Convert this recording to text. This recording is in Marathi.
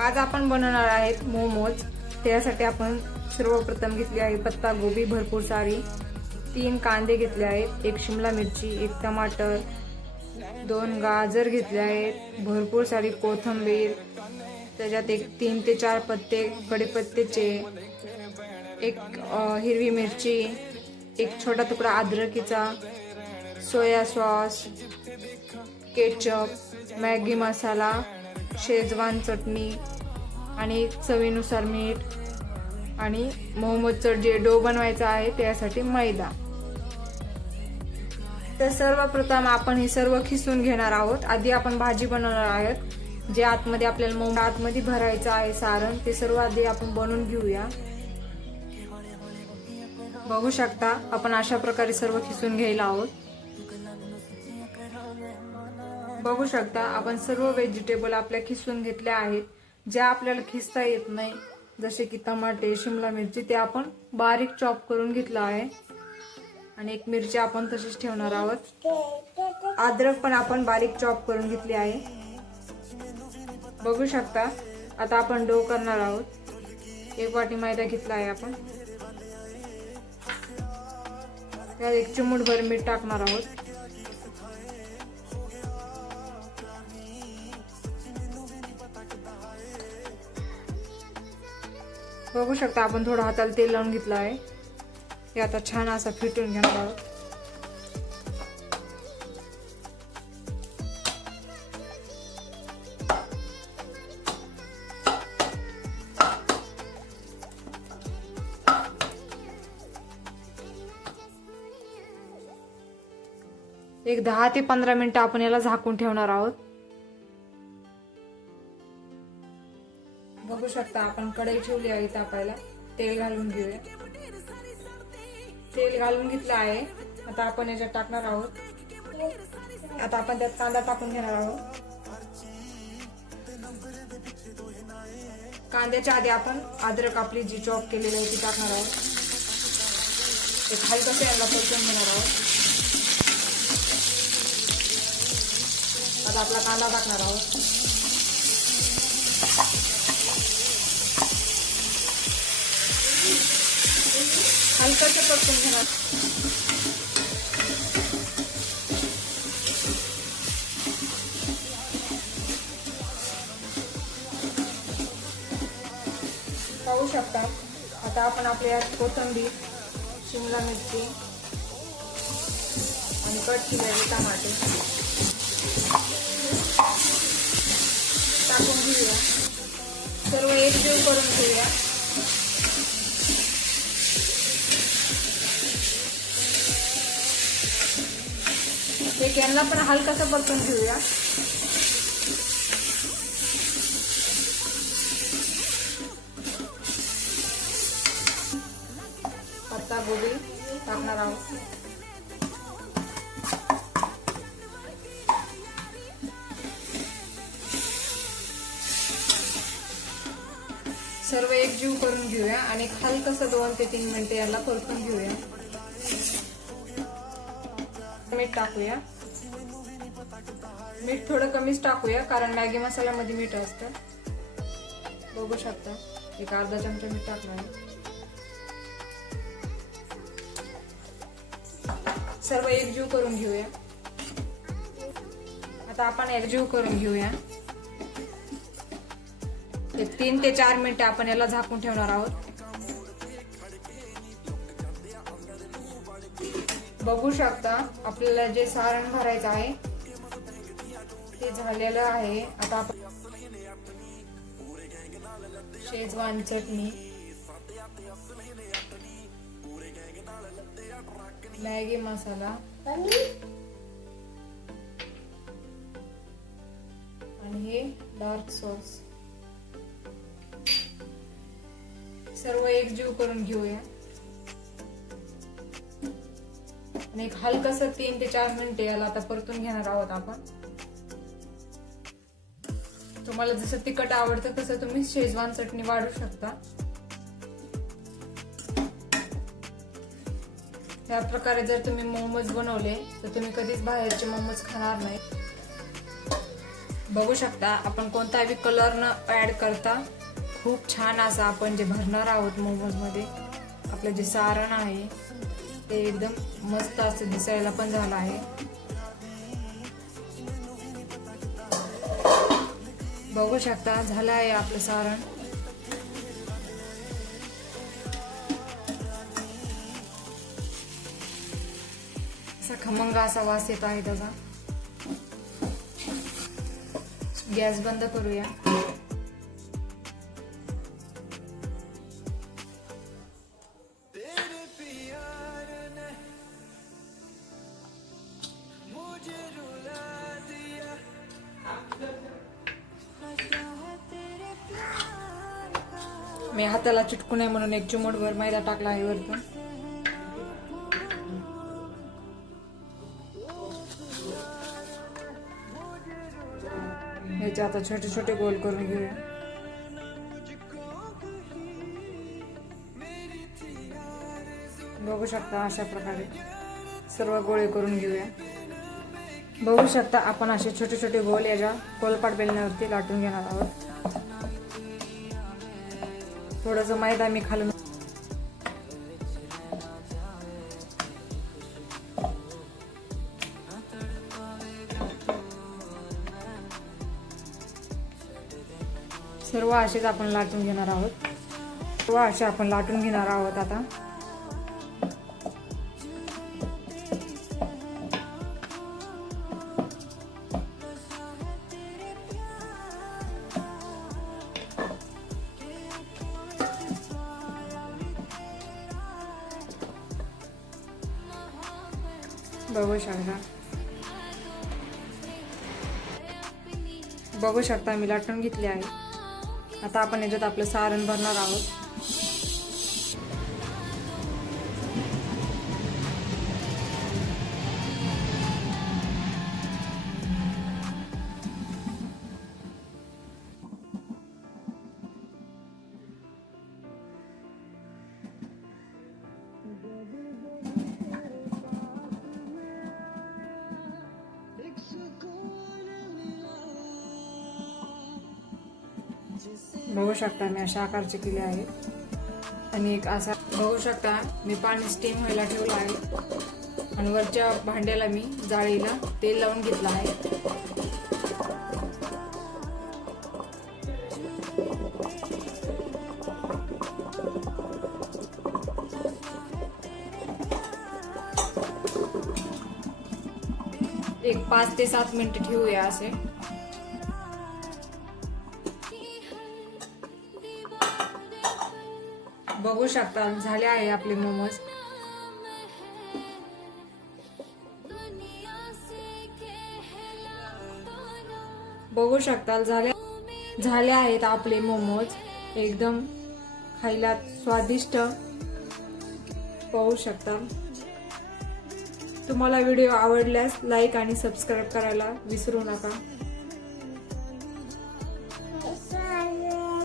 आज आपण बनवणार आहेत मोमोज। त्यासाठी आपण सर्वप्रथम घेतली आहे पत्ता गोबी भरपूर सारी, 3 कांदे घेतले आहेत, 1 शिमला मिरची, 1 टमाटर, 2 गाजर घेतले आहेत, भरपूर सारी कोथिंबीर, त्याच्यात 3 ते 4 पत्ते कढीपत्त्याचे, 1 हिरवी मिरची, 1 छोटा तुकडा अद्रकीचा, सोया सॉस, केचप, मॅगी मसाला, शेजवान चटणी आणि चवीनुसार मीठ आणि मोमोजचं जे डो बनवायचा आहे त्यासाठी मैदा। तर सर्वप्रथम आपण हे सर्व खिसून घेणार आहोत। आधी आपण भाजी बनवणार आहोत, जे आतमध्ये आपल्याला मोमोज आतमध्ये भरायचं आहे सारण, ते सर्व आधी आपण बनवून घेऊया। बघू शकता आपण अशा प्रकारे सर्व खिसून घ्यायला आहोत। बघू शकता आपण सर्व व्हेजिटेबल आपल्या खिसून घेतले आहेत। जे आपल्याला खिसता येत नाही जसे की टमाटे, शिमला मिरची, ते आपण बारीक चॉप करून घेतला आहे आणि 1 मिरची आपण तशीच ठेवणार आहोत। अद्रक पण आपण बारीक चॉप करून घेतली आहे। बघू शकता आता आपण डो करणार आहोत। 1 वाटी मैदा घेतला आहे आपण, त्यात 1 चिमूटभर मीठ टाकणार आहोत। बघू शकता आपण थोडं हाताला तेल लावून घेतलं आहे, हे आता छान असा फिटून घेणार आहोत। एक 10 ते 15 मिनिटं आपण याला झाकून ठेवणार आहोत। बघू शकता आपण कढई ठेवली आहे तापायला, तेल घालून घेऊया। तेल घालून घेतलं आहे, आता आपण याच्यात टाकणार आहोत। आता आपण त्यात कांदा टाकून घेणार आहोत। कांद्याच्या आधी आपण अद्रक आपली जी चॉप केलेली आहे ती टाकणार आहोत। एक हलकं याला परतून घेणार आहोत। आता आपला कांदा टाकणार आहोत। हलकासे परतून घेणार। पाहू शकता आता आपण आपल्या कोथिंबीर, शिमला मिरची आणि कट केलेले टमाटे टाकून घेऊया। सर्व एकजीव करून घेऊया। एक यांना पण हलकासा परतून घेऊया। पत्ता गोबी टाकणार आहोत। सर्व एकजीव करून घेऊया आणि हलकासा 2 ते 3 मिनिटे याला परतून घेऊया। मीठ टाकूया। मीठ थोडं कमीच टाकूया कारण मॅगी मसाल्यामध्ये मीठ असतं। बघू शकता एक अर्धा चमचा मीठ टाकलं आहे। सर्व एकजीव करून घेऊया। आता आपण एकजीव करून घेऊया। 3 ते 4 मिनिटे आपण याला झाकून ठेवणार आहोत। बघू शकता आपल्याला जे सारण भरायचं आहे ते झालेलं आहे। आता आपण शेजवान चटणी, मॅगी मसाला आणि हे डार्क सॉस सर्व एकजीव करून घेऊया आणि एक हलकसं 3 ते 4 मिनिटे याला आता परतून घेणार आहोत आपण। तुम्हाला जसं तिखट आवडतं तसं तुम्ही शेजवान चटणी वाढवू शकता। या प्रकारे जर तुम्ही मोमोज बनवले तर तुम्ही कधीच बाहेरचे मोमोज खाणार नाही। बघू शकता आपण कोणताही कलर न ऍड करता खूप छान असं आपण जे भरणार आहोत मोमोज मध्ये आपलं जे सारण आहे ते एकदम मस्त असं दिसायला पण झालं आहे. बघू शकता झालं आहे आपलं सारण. असा खमंग असा वास येत आहे त्याचा. गॅस बंद करूया. मी हाताला चिटकू नये म्हणून एक चिमूटभर मैदा टाकला आहे वरतून. याचे आता छोटे छोटे गोल करून घेऊया. बघू शकता अशा प्रकारे सर्व गोळे करून घेऊया. बघू शकता आपण असे छोटे छोटे गोल याच्या पोलपाट बेलण्यावरती लाटून घेणार आहोत. थोडंसं मैदा मी खालून सर्व असेच आपण लाटून घेणार आहोत. सर्व असे आपण लाटून घेणार आहोत आता. बघू शकता मी लाटून घेतले आहे. आता आपण याच्यात आपलं सारण भरणार आहोत. बघू शकता मी अशा आकारचे केले आहे. आणि एक असा बघू शकता मी पाणी स्टीम व्हायला ठेवलं आहे आणि वरच्या भांड्याला मी जाळीला तेल लावून घेतलं आहे. एक 5 ते 7 मिनिट ठेवूया असे. बघू शकता झाले आहे आपले मोमोज. बघू शकता झाले आहेत आपले मोमोज एकदम खायला स्वादिष्ट. पाहू शकता. तुम्हाला व्हिडिओ आवडल्यास लाईक आणि सबस्क्राईब करायला विसरू नका.